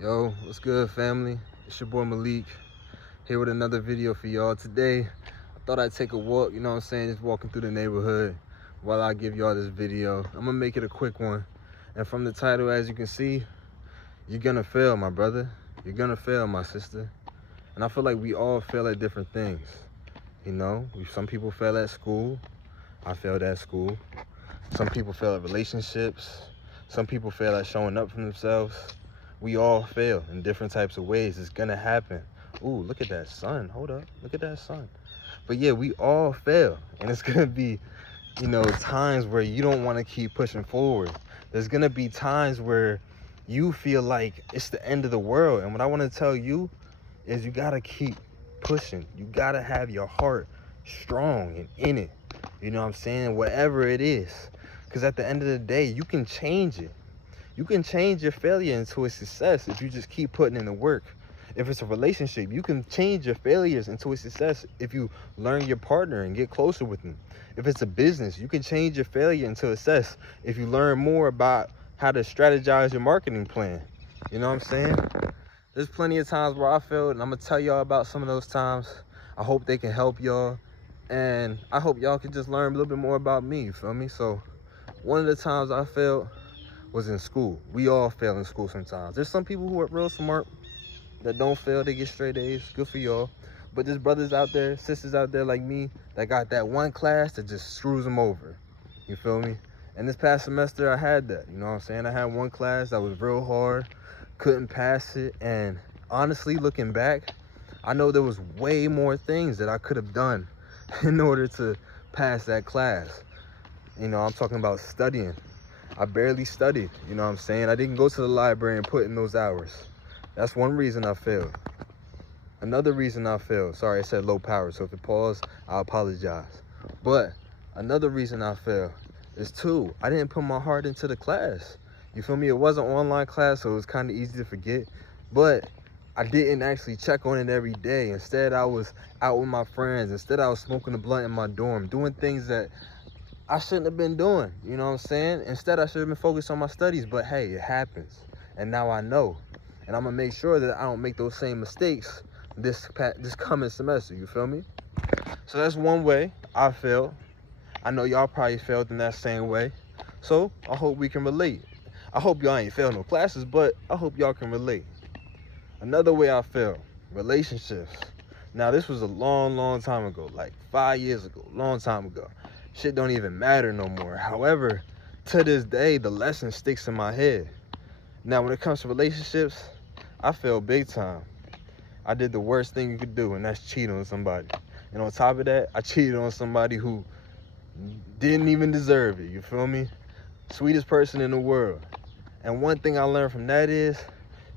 Yo, what's good, family? It's your boy Malik here with another video for y'all. Today, I thought I'd take a walk, you know what I'm saying, just walking through the neighborhood while I give y'all this video. I'm gonna make it a quick one. And from the title, as you can see, you're gonna fail, my brother. You're gonna fail, my sister. And I feel like we all fail at different things. You know, some people fail at school. I failed at school. Some people fail at relationships. Some people fail at showing up for themselves. We all fail in different types of ways. It's gonna happen. Ooh, look at that sun. Hold up, look at that sun. But yeah, we all fail. And it's gonna be, times where you don't wanna keep pushing forward. There's gonna be times where you feel like it's the end of the world. And what I wanna tell you is you gotta keep pushing. You gotta have your heart strong and in it. You know what I'm saying? Whatever it is. Because at the end of the day, you can change it. You can change your failure into a success if you just keep putting in the work. If it's a relationship, you can change your failures into a success if you learn your partner and get closer with them. If it's a business, you can change your failure into a success if you learn more about how to strategize your marketing plan. You know what I'm saying? There's plenty of times where I failed, and I'm gonna tell y'all about some of those times. I hope they can help y'all, and I hope y'all can just learn a little bit more about me, you feel me? So one of the times I failed was in school. We all fail in school sometimes. There's some people who are real smart that don't fail, they get straight A's. Good for y'all. But there's brothers out there, sisters out there like me that got that one class that just screws them over. You feel me? And this past semester I had that, you know what I'm saying? I had one class that was real hard, couldn't pass it, and honestly, looking back, I know there was way more things that I could have done in order to pass that class. You know, I'm talking about studying. I barely studied, you know what I'm saying? I didn't go to the library and put in those hours. That's one reason I failed. Another reason I failed, sorry, I said low power, so if it paused, I apologize. But another reason I failed is I didn't put my heart into the class. You feel me? It was an online class, so it was kind of easy to forget. But I didn't actually check on it every day. Instead, I was out with my friends. Instead, I was smoking a blunt in my dorm, doing things that I shouldn't have been doing, you know what I'm saying? Instead, I should have been focused on my studies, but hey, it happens. And now I know. And I'm gonna make sure that I don't make those same mistakes this coming semester, you feel me? So that's one way I failed. I know y'all probably failed in that same way. So I hope we can relate. I hope y'all ain't failed no classes, but I hope y'all can relate. Another way I failed, relationships. Now this was a long time ago, like 5 years ago, long time ago. Shit don't even matter no more. However, to this day, the lesson sticks in my head. Now, when it comes to relationships, I failed big time. I did the worst thing you could do, and that's cheat on somebody. And on top of that, I cheated on somebody who didn't even deserve it, you feel me? Sweetest person in the world. And one thing I learned from that is,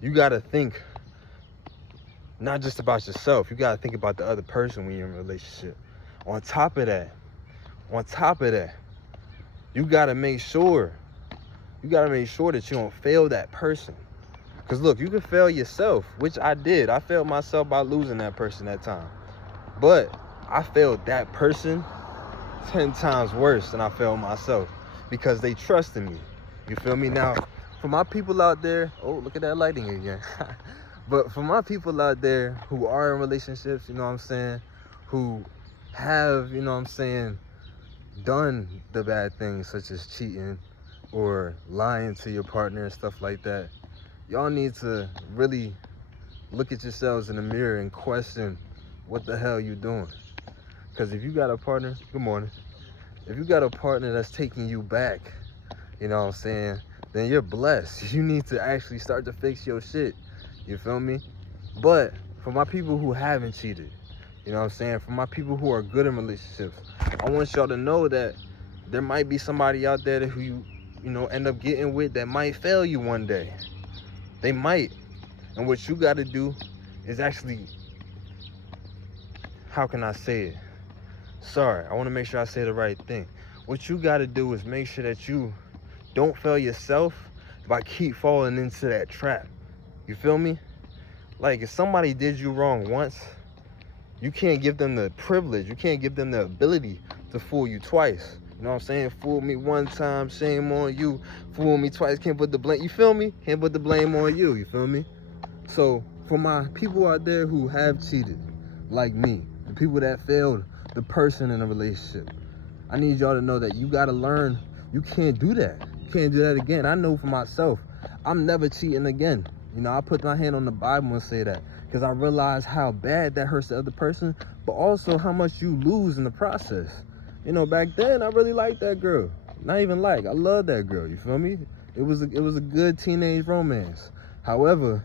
you gotta think not just about yourself, you gotta think about the other person when you're in a relationship. On top of that, you gotta make sure that you don't fail that person. Because look, you can fail yourself, which I did. I failed myself by losing that person that time. But I failed that person 10 times worse than I failed myself because they trusted me. You feel me? Now, for my people out there, oh, look at that lighting again. But for my people out there who are in relationships, you know what I'm saying, who have, you know what I'm saying, done the bad things such as cheating or lying to your partner and stuff like that, y'all need to really look at yourselves in the mirror and question what the hell you doing. Because if you got a partner, good morning, if you got a partner that's taking you back, you know what I'm saying, then you're blessed. You need to actually start to fix your shit, you feel me? But for my people who haven't cheated, you know what I'm saying, for my people who are good in relationships, I want y'all to know that there might be somebody out there who you end up getting with that might fail you one day. They might. And what you got to do is actually, how can I say it? Sorry, I want to make sure I say the right thing. What you got to do is make sure that you don't fail yourself by keep falling into that trap. You feel me? Like, if somebody did you wrong once, you can't give them the privilege, you can't give them the ability to fool you twice. You know what I'm saying? Fool me one time, shame on you. Fool me twice, can't put the blame, you feel me? Can't put the blame on you, you feel me? So for my people out there who have cheated, like me, the people that failed the person in a relationship, I need y'all to know that you gotta learn. You can't do that. You can't do that again. I know for myself, I'm never cheating again. You know, I put my hand on the Bible and say that because I realize how bad that hurts the other person, but also how much you lose in the process. You know, back then I really liked that girl. Not even like, I love that girl. You feel me? It was a good teenage romance. However,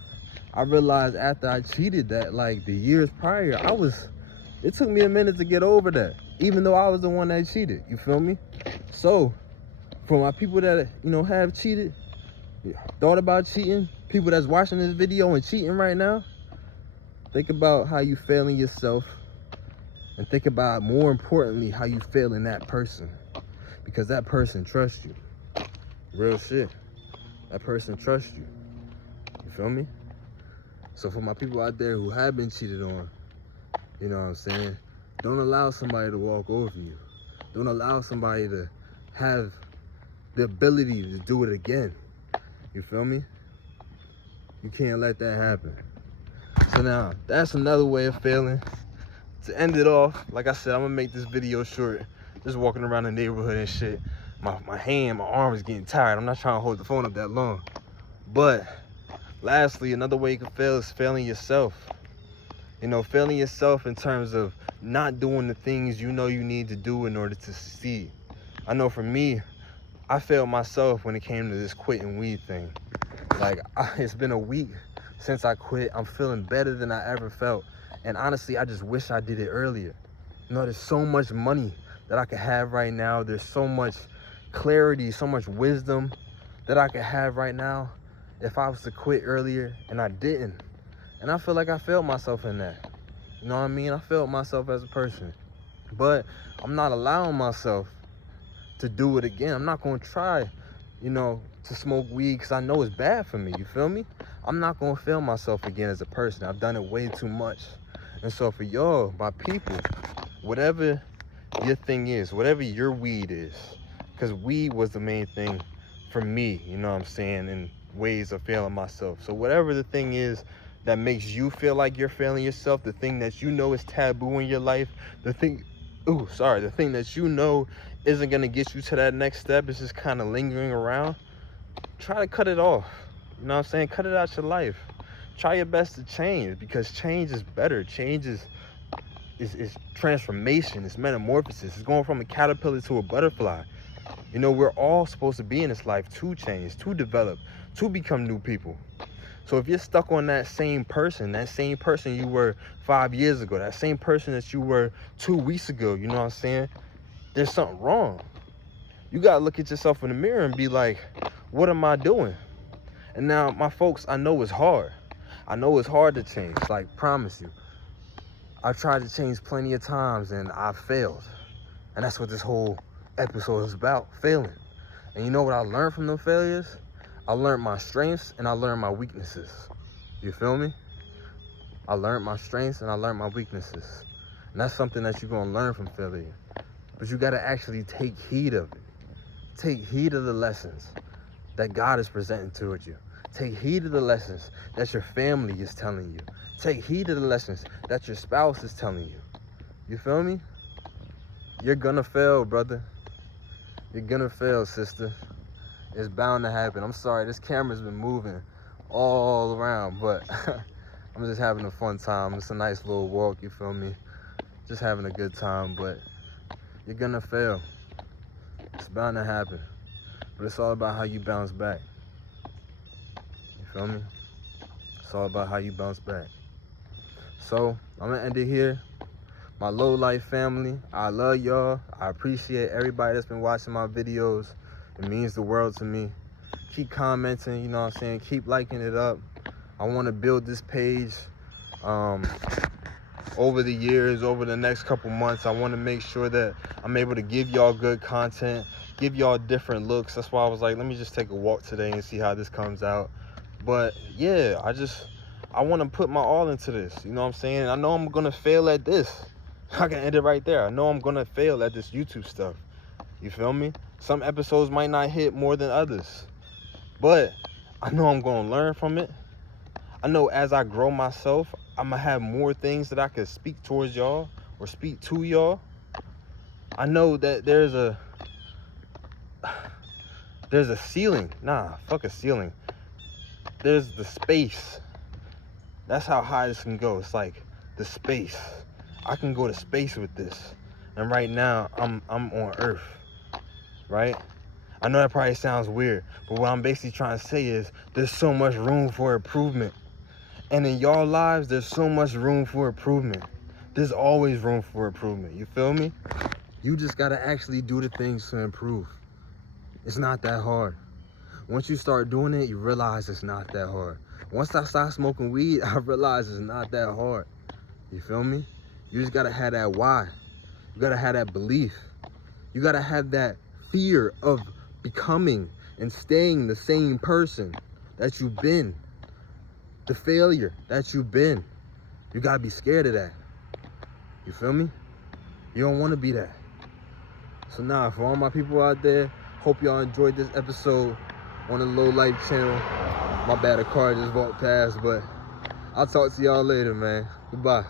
I realized after I cheated that, like the years prior, it took me a minute to get over that, even though I was the one that cheated. You feel me? So for my people that, you know, have cheated, thought about cheating, people that's watching this video and cheating right now, think about how you failing yourself, and think about, more importantly, how you failing that person, because that person trusts you. Real shit. That person trusts you. You feel me? So for my people out there who have been cheated on, you know what I'm saying, don't allow somebody to walk over you. Don't allow somebody to have the ability to do it again. You feel me? You can't let that happen. So now, that's another way of failing. To end it off, like I said, I'm gonna make this video short. Just walking around the neighborhood and shit. My arm is getting tired. I'm not trying to hold the phone up that long. But lastly, another way you can fail is failing yourself. You know, failing yourself in terms of not doing the things you know you need to do in order to succeed. I know for me, I failed myself when it came to this quitting weed thing. Like, it's been a week since I quit. I'm feeling better than I ever felt. And honestly, I just wish I did it earlier. You know, there's so much money that I could have right now. There's so much clarity, so much wisdom that I could have right now if I was to quit earlier, and I didn't. And I feel like I failed myself in that. You know what I mean? I failed myself as a person. But I'm not allowing myself to do it again. I'm not going to try, you know, to smoke weed because I know it's bad for me. You feel me? I'm not going to fail myself again as a person. I've done it way too much. And so for y'all, my people, whatever your thing is, whatever your weed is, because weed was the main thing for me, you know what I'm saying, in ways of failing myself. So whatever the thing is that makes you feel like you're failing yourself, the thing that you know is taboo in your life, the thing that you know isn't going to get you to that next step, is just kind of lingering around, try to cut it off. You know what I'm saying? Cut it out your life. Try your best to change, because change is better. Change is transformation. It's metamorphosis. It's going from a caterpillar to a butterfly. You know, we're all supposed to be in this life to change, to develop, to become new people. So if you're stuck on that same person you were 5 years ago, that same person that you were 2 weeks ago, you know what I'm saying? There's something wrong. You got to look at yourself in the mirror and be like, what am I doing? And now, my folks, I know it's hard. I know it's hard to change, like, promise you. I've tried to change plenty of times and I've failed. And that's what this whole episode is about, failing. And you know what I learned from them failures? I learned my strengths and I learned my weaknesses. You feel me? I learned my strengths and I learned my weaknesses. And that's something that you're going to learn from failure. But you got to actually take heed of it. Take heed of the lessons that God is presenting towards you. Take heed of the lessons that your family is telling you. Take heed of the lessons that your spouse is telling you. You feel me? You're gonna fail, brother. You're gonna fail, sister. It's bound to happen. I'm sorry, this camera's been moving all around, but I'm just having a fun time. It's a nice little walk, you feel me? Just having a good time, but you're gonna fail. It's bound to happen. But it's all about how you bounce back. You feel me? It's all about how you bounce back. So, I'm gonna end it here. My Low Life family, I love y'all. I appreciate everybody that's been watching my videos. It means the world to me. Keep commenting, you know what I'm saying? Keep liking it up. I want to build this page over the years, over the next couple months. I want to make sure that I'm able to give y'all good content, give y'all different looks. That's why I was like, let me just take a walk today and see how this comes out. But yeah, I want to put my all into this, you know what I'm saying? I know I'm going to fail at this. I can end it right there. I know I'm going to fail at this YouTube stuff. You feel me? Some episodes might not hit more than others. But I know I'm going to learn from it. I know as I grow myself, I'm gonna have more things that I can speak towards y'all or speak to y'all. I know that there's a ceiling. Nah, fuck a ceiling. There's the space. That's how high this can go. It's like the space. I can go to space with this. And right now, I'm on Earth, right? I know that probably sounds weird, but what I'm basically trying to say is there's so much room for improvement. And in y'all lives, there's so much room for improvement. There's always room for improvement. You feel me? You just gotta actually do the things to improve. It's not that hard. Once you start doing it, you realize it's not that hard. Once I stopped smoking weed, I realized it's not that hard. You feel me? You just gotta have that why. You gotta have that belief. You gotta have that fear of becoming and staying the same person that you've been. The failure that you've been. You gotta be scared of that. You feel me? You don't wanna be that. So nah, for all my people out there, hope y'all enjoyed this episode on the Low Life channel. My bad, a car just walked past, but I'll talk to y'all later, man. Goodbye.